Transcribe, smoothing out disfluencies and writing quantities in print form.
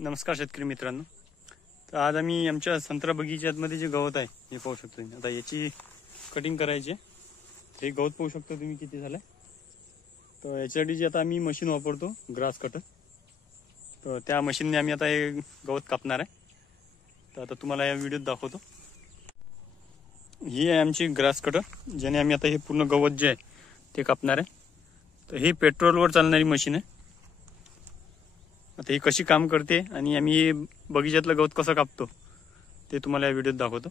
नमस्कार शेतकरी मित्रांनो. तर आज आम्ही आमच्या संत्रा बगीच्यामध्ये जे गवत आहे हे पाहू शकतो. आता याची कटिंग करायची आहे. हे गवत पाहू शकता तुम्ही किती झालंय. तर याच्यासाठी जे आता आम्ही मशीन वापरतो ग्रास कटर, तर त्या मशीनने आम्ही आता हे गवत कापणार आहे. तर आता तुम्हाला या व्हिडिओत दाखवतो. ही आहे आमची ग्रास कटर, ज्याने आम्ही आता हे पूर्ण गवत जे आहे ते कापणार आहे. तर ही पेट्रोलवर चालणारी मशीन आहे. आता ही कशी काम करते आणि आम्ही बगीच्यातलं गवत कसं कापतो ते तुम्हाला या व्हिडिओत दाखवतो.